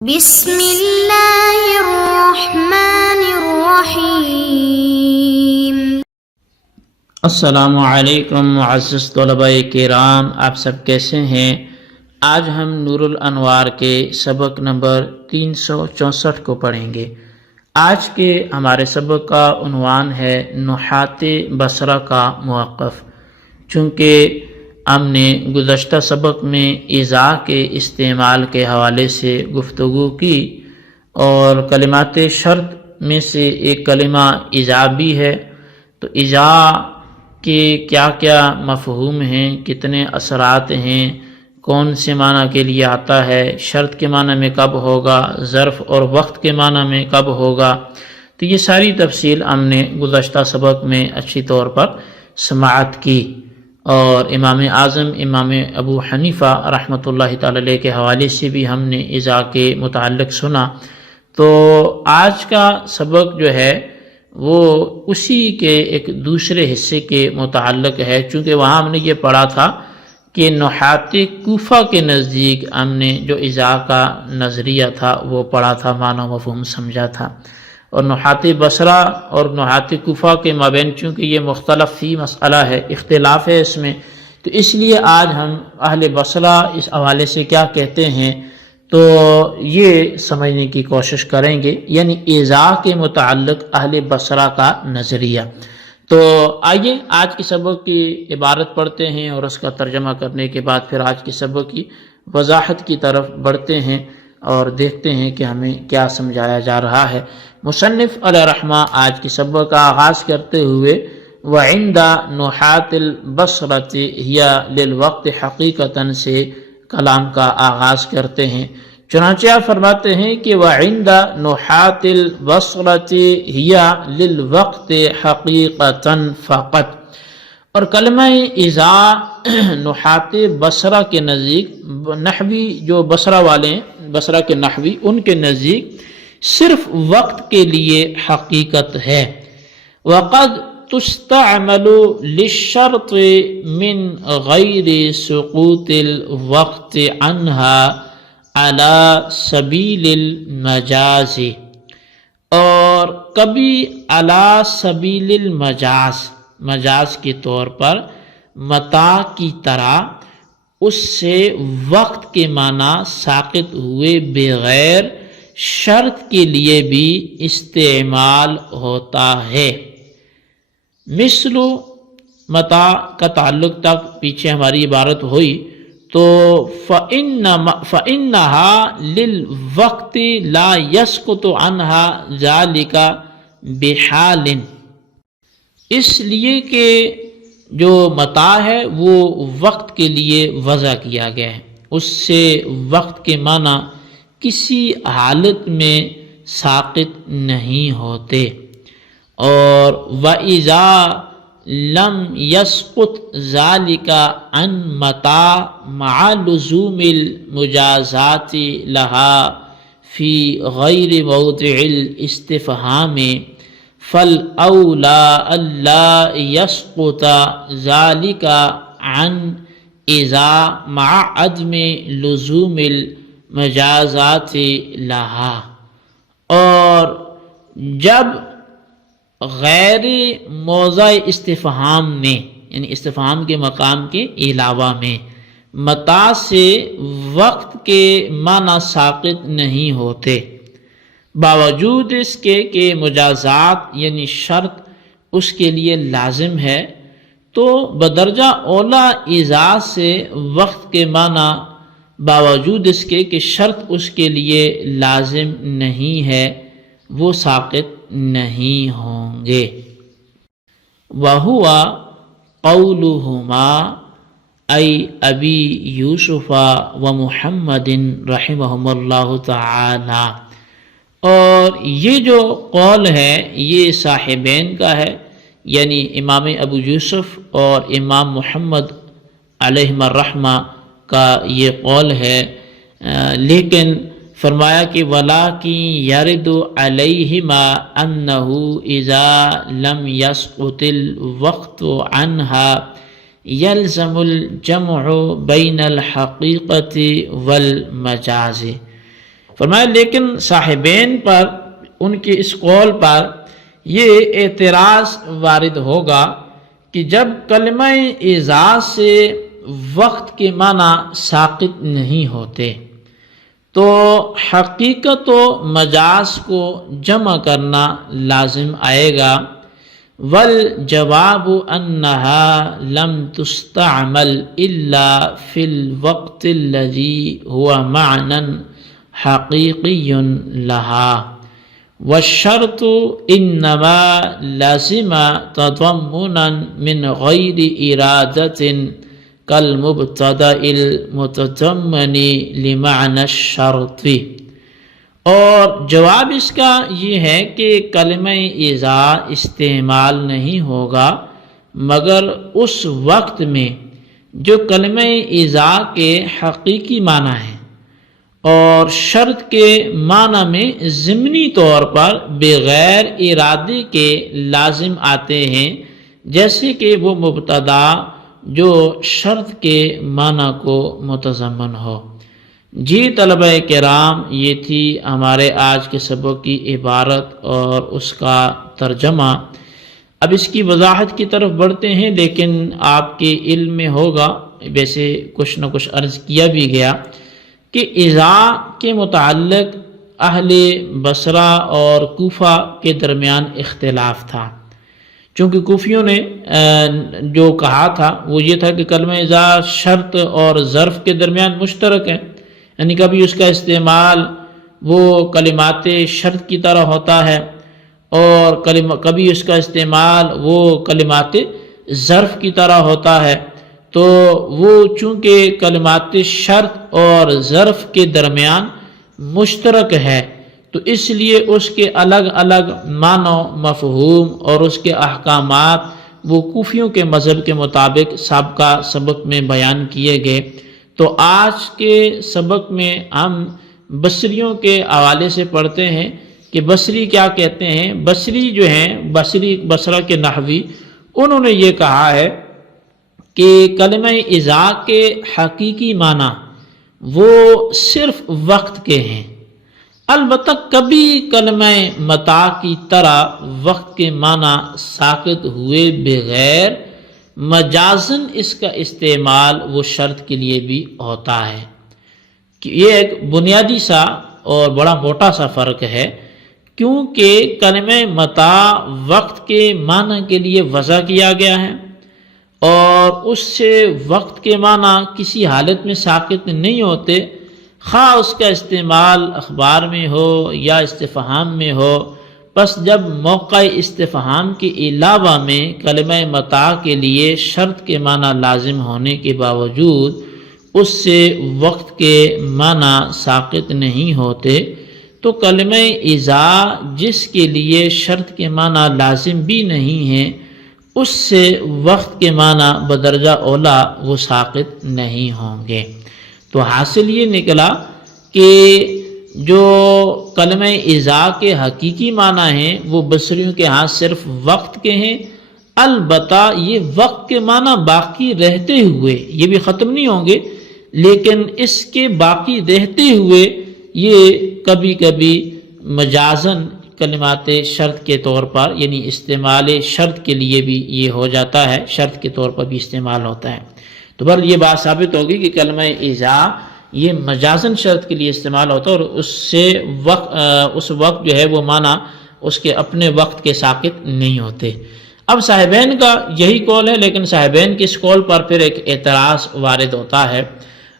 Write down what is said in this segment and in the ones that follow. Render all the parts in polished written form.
بسم اللہ الرحمن الرحیم۔ السلام علیکم معزز طلباء کرام، آپ سب کیسے ہیں؟ آج ہم نور الانوار کے سبق نمبر 364 کو پڑھیں گے۔ آج کے ہمارے سبق کا عنوان ہے نحات بصرہ کا موقف۔ چونکہ ہم نے گزشتہ سبق میں ایذا کے استعمال کے حوالے سے گفتگو کی اور کلمات شرط میں سے ایک کلمہ ایذا بھی ہے، تو ایذا کے کیا کیا مفہوم ہیں، کتنے اثرات ہیں، کون سے معنی کے لیے آتا ہے، شرط کے معنی میں کب ہوگا، ظرف اور وقت کے معنی میں کب ہوگا، تو یہ ساری تفصیل ہم نے گزشتہ سبق میں اچھی طور پر سماعت کی، اور امام اعظم امام ابو حنیفہ رحمۃ اللہ تعالی علیہ کے حوالے سے بھی ہم نے ایذا کے متعلق سنا۔ تو آج کا سبق جو ہے وہ اسی کے ایک دوسرے حصے کے متعلق ہے، چونکہ وہاں ہم نے یہ پڑھا تھا کہ نحات کوفہ کے نزدیک ہم نے جو ایذا کا نظریہ تھا وہ پڑھا تھا، معنی و مفہوم سمجھا تھا، اور نحات بصرہ اور نحات کوفہ کے مابین چونکہ یہ مختلف فی مسئلہ ہے، اختلاف ہے اس میں، تو اس لیے آج ہم اہل بصرہ اس حوالے سے کیا کہتے ہیں تو یہ سمجھنے کی کوشش کریں گے، یعنی ایذا کے متعلق اہل بصرہ کا نظریہ۔ تو آئیے آج کے سبق کی عبارت پڑھتے ہیں اور اس کا ترجمہ کرنے کے بعد پھر آج کے سبق کی وضاحت کی طرف بڑھتے ہیں اور دیکھتے ہیں کہ ہمیں کیا سمجھایا جا رہا ہے۔ مصنف علیہ رحمہ آج کے سبق کا آغاز کرتے ہوئے وعند نحات البصرۃ ہی للوقت حقیقتاً سے کلام کا آغاز کرتے ہیں۔ چنانچہ فرماتے ہیں کہ وعند نحات البصرۃ ہی للوقت حقیقتاً فقط، اور کلمہ ایذا نحات بصرہ کے نزدیک، نحوی جو بصرہ والے ہیں، بصرہ کے نحوی، ان کے نزدیک صرف وقت کے لیے حقیقت ہے۔ وقد تستعمل للشرط من غیر سقوط الوقت عنها على سبیل المجاز، اور کبھی علی سبیل المجاز، مجاز کے طور پر متاع کی طرح اس سے وقت کے معنی ساقط ہوئے بغیر شرط کے لیے بھی استعمال ہوتا ہے۔ مثل متاع کا تعلق تک پیچھے ہماری عبارت ہوئی، تو فَإِنَّهَا لِلْوَقْتِ لَا يَسْقُطُ عَنْهَا ذَلِكَ بِحَالٍ، اس لیے کہ جو متاع ہے وہ وقت کے لیے وضع کیا گیا ہے، اس سے وقت کے معنی کسی حالت میں ساقط نہیں ہوتے۔ اور وَإِذَا لَمْ يَسْقُطْ ذَلِكَ عَنْ مَتَاع مَعَ لُزُومِ الْمُجَازَاتِ لَهَا فِي غَيْرِ مَوْضِعِ الْاِسْتِفْهَامِ فَالْأَوْلَى أَلَّا يَسْقُطَ ذَلِكَ عَنْ إِذَا مَعَ عَدْمِ لُزُومِ الْمُجَازَاتِ لَهَا، اور جب غیر موضع استفہام میں، یعنی استفہام کے مقام کے علاوہ میں متاع سے وقت کے معنی ساقط نہیں ہوتے، باوجود اس کے کہ مجازات یعنی شرط اس کے لیے لازم ہے، تو بدرجہ اولا ایذا سے وقت کے معنی باوجود اس کے کہ شرط اس کے لیے لازم نہیں ہے وہ ساقط نہیں ہوں گے۔ وَهُوَ قَوْلُهُمَا أَيْ أَبِي يُوسُفَ وَمُحَمَّدٍ رحمہم اللہ تعالی، اور یہ جو قول ہے یہ صاحبین کا ہے، یعنی امام ابو یوسف اور امام محمد علیہم الرحمہ کا یہ قول ہے، لیکن فرمایا کہ وَلَٰكِن يَرِدُ عَلَيْهِمَا أَنَّهُ إِذَا لَمْ يَسْقُطِ الْوَقْتُ عَنْهَا يَلْزَمُ الْجَمْعُ بَيْنَ الْحَقِيقَةِ وَالْمَجَازِ، فرمایا لیکن صاحبین پر ان کے اس قول پر یہ اعتراض وارد ہوگا کہ جب کلمہ اعزاز سے وقت کے معنی ساقط نہیں ہوتے تو حقیقت و مجاز کو جمع کرنا لازم آئے گا، والجواب انها لم تستعمل الا في الوقت الذي هو معنى حقيقي لها، والشرط انما لازم تضمنا من غير ارادة كالمبتدأ المتضمن لمعنى الشرط۔ اور جواب اس کا یہ ہے کہ کلمہ ایذا استعمال نہیں ہوگا مگر اس وقت میں جو کلمہ ایذا کے حقیقی معنی ہے اور شرط کے معنی میں ضمنی طور پر بغیر ارادے کے لازم آتے ہیں، جیسے کہ وہ مبتدا جو شرط کے معنی کو متضمن ہو۔ جی طلبہ کرام، یہ تھی ہمارے آج کے سبق کی عبارت اور اس کا ترجمہ۔ اب اس کی وضاحت کی طرف بڑھتے ہیں، لیکن آپ کے علم میں ہوگا، ویسے کچھ نہ کچھ عرض کیا بھی گیا کہ اذا کے متعلق اہل بصرہ اور کوفہ کے درمیان اختلاف تھا، چونکہ کوفیوں نے جو کہا تھا وہ یہ تھا کہ کلمہ اذا شرط اور ظرف کے درمیان مشترک ہے، یعنی کبھی اس کا استعمال وہ کلمات شرط کی طرح ہوتا ہے اور کبھی اس کا استعمال وہ کلمات ظرف کی طرح ہوتا ہے، تو وہ چونکہ کلمات شرط اور ظرف کے درمیان مشترک ہے تو اس لیے اس کے الگ الگ معنی و مفہوم اور اس کے احکامات وہ کوفیوں کے مذہب کے مطابق سابقہ سبق میں بیان کیے گئے۔ تو آج کے سبق میں ہم بصریوں کے حوالے سے پڑھتے ہیں کہ بصری کیا کہتے ہیں۔ بصری جو ہیں، بصرہ کے نحوی، انہوں نے یہ کہا ہے کہ کلمہ اذا کے حقیقی معنی وہ صرف وقت کے ہیں، البتہ کبھی کلمہ متاع کی طرح وقت کے معنی ساقط ہوئے بغیر مجازن اس کا استعمال وہ شرط کے لیے بھی ہوتا ہے۔ کہ یہ ایک بنیادی سا اور بڑا موٹا سا فرق ہے، کیونکہ کلمہ متاع وقت کے معنی کے لیے وضع کیا گیا ہے اور اس سے وقت کے معنی کسی حالت میں ساقط نہیں ہوتے، خواہ اس کا استعمال اخبار میں ہو یا استفہام میں ہو۔ پس جب موقع استفہام کے علاوہ میں کلمہ متاع کے لیے شرط کے معنی لازم ہونے کے باوجود اس سے وقت کے معنی ساقط نہیں ہوتے، تو کلمہ اذا جس کے لیے شرط کے معنی لازم بھی نہیں ہیں اس سے وقت کے معنی بدرجہ اولا وہ ساقط نہیں ہوں گے۔ تو حاصل یہ نکلا کہ جو کلمہ اذا کے حقیقی معنی ہیں وہ بصریوں کے ہاں صرف وقت کے ہیں، البتہ یہ وقت کے معنی باقی رہتے ہوئے یہ بھی ختم نہیں ہوں گے، لیکن اس کے باقی رہتے ہوئے یہ کبھی کبھی مجازن کلمات شرط کے طور پر، یعنی استعمال شرط کے لیے بھی یہ ہو جاتا ہے، شرط کے طور پر بھی استعمال ہوتا ہے۔ تو بہر یہ بات ثابت ہوگی کہ کلمہ اذا یہ مجازن شرط کے لیے استعمال ہوتا ہے اور اس وقت جو ہے وہ معنی اس کے اپنے وقت کے ساقط نہیں ہوتے۔ اب صاحبین کا یہی قول ہے، لیکن صاحبین کے اس قول پر پھر ایک اعتراض وارد ہوتا ہے،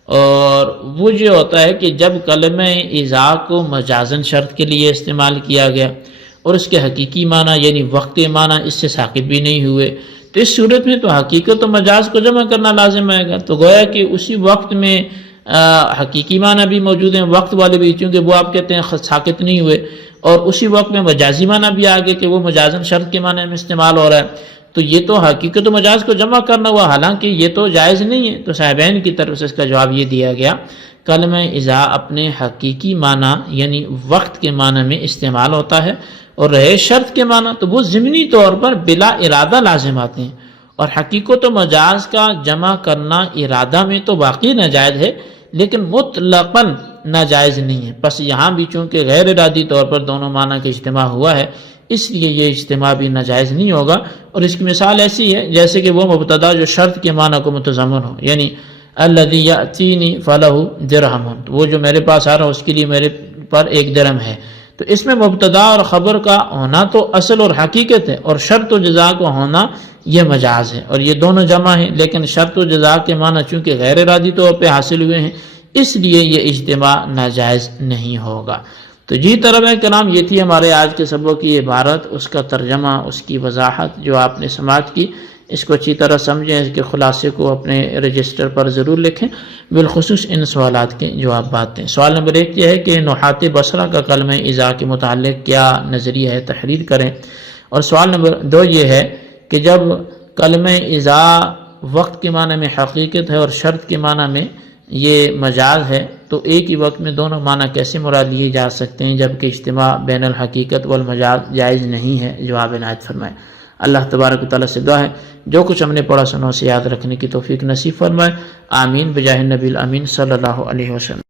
اور وہ یہ ہوتا ہے کہ جب کلمہ اذا کو مجازن شرط کے لیے استعمال کیا گیا اور اس کے حقیقی معنی یعنی وقت کے معنی اس سے ساقط بھی نہیں ہوئے، تو اس صورت میں تو حقیقت و مجاز کو جمع کرنا لازم آئے گا۔ تو گویا کہ اسی وقت میں حقیقی معنی بھی موجود ہیں، وقت والے بھی، چونکہ وہ آپ کہتے ہیں ساقط نہیں ہوئے، اور اسی وقت میں مجازی معنی بھی آگے کہ وہ مجازن شرط کے معنی میں استعمال ہو رہا ہے، تو یہ تو حقیقت و مجاز کو جمع کرنا ہوا، حالانکہ یہ تو جائز نہیں ہے۔ تو صاحبین کی طرف سے اس کا جواب یہ دیا گیا، کلمہ اذا اپنے حقیقی معنی یعنی وقت کے معنی میں استعمال ہوتا ہے، اور رہے شرط کے معنی تو وہ ضمنی طور پر بلا ارادہ لازم آتے ہیں، اور حقیقت و مجاز کا جمع کرنا ارادہ میں تو واقعی ناجائز ہے، لیکن مطلقاً ناجائز نہیں ہے. بس یہاں بھی چونکہ غیر ارادی طور پر دونوں معنی کا اجتماع ہوا ہے اس لیے یہ اجتماع بھی ناجائز نہیں ہوگا. اور اس کی مثال ایسی ہے جیسے کہ وہ مبتدا جو شرط کے معنی کو متضمن ہو، یعنی الذی یأتینی فلہ درہم، وہ جو میرے پاس آ رہا ہے اس کے لیے میرے پر 1 درہم ہے. تو اس میں مبتدا اور خبر کا ہونا تو اصل اور حقیقت ہے، اور شرط و جزا کا ہونا یہ مجاز ہے، اور یہ دونوں جمع ہیں. لیکن شرط و جزا کے معنی چونکہ غیر ارادی طور پہ حاصل ہوئے ہیں اس لیے یہ اجتماع ناجائز نہیں ہوگا. تو جی طلبہ کرام، یہ تھی ہمارے آج کے سبق کی عبارت، اس کا ترجمہ، اس کی وضاحت جو آپ نے سماعت کی. اس کو اچھی طرح سمجھیں، اس کے خلاصے کو اپنے رجسٹر پر ضرور لکھیں، بالخصوص ان سوالات کے جواب دیں. سوال نمبر 1 یہ ہے کہ نحات بصرہ کا کلمہ اذا کے متعلق کیا نظریہ ہے، تحریر کریں. اور سوال نمبر 2 یہ ہے کہ جب کلمہ اذا وقت کے معنی میں حقیقت ہے اور شرط کے معنی میں یہ مجاز ہے تو ایک ہی وقت میں دونوں معنی کیسے مراد لیے جا سکتے ہیں جبکہ اجتماع بین الحقیقت والمجاز جائز نہیں ہے؟ جواب عنایت فرمائے. اللہ تبارک و تعالیٰ سے دعا ہے جو کچھ ہم نے پڑھا سنا اسے یاد رکھنے کی توفیق نصیب فرمائے. آمین بجاہ النبی الامین صلی اللہ علیہ وسلم.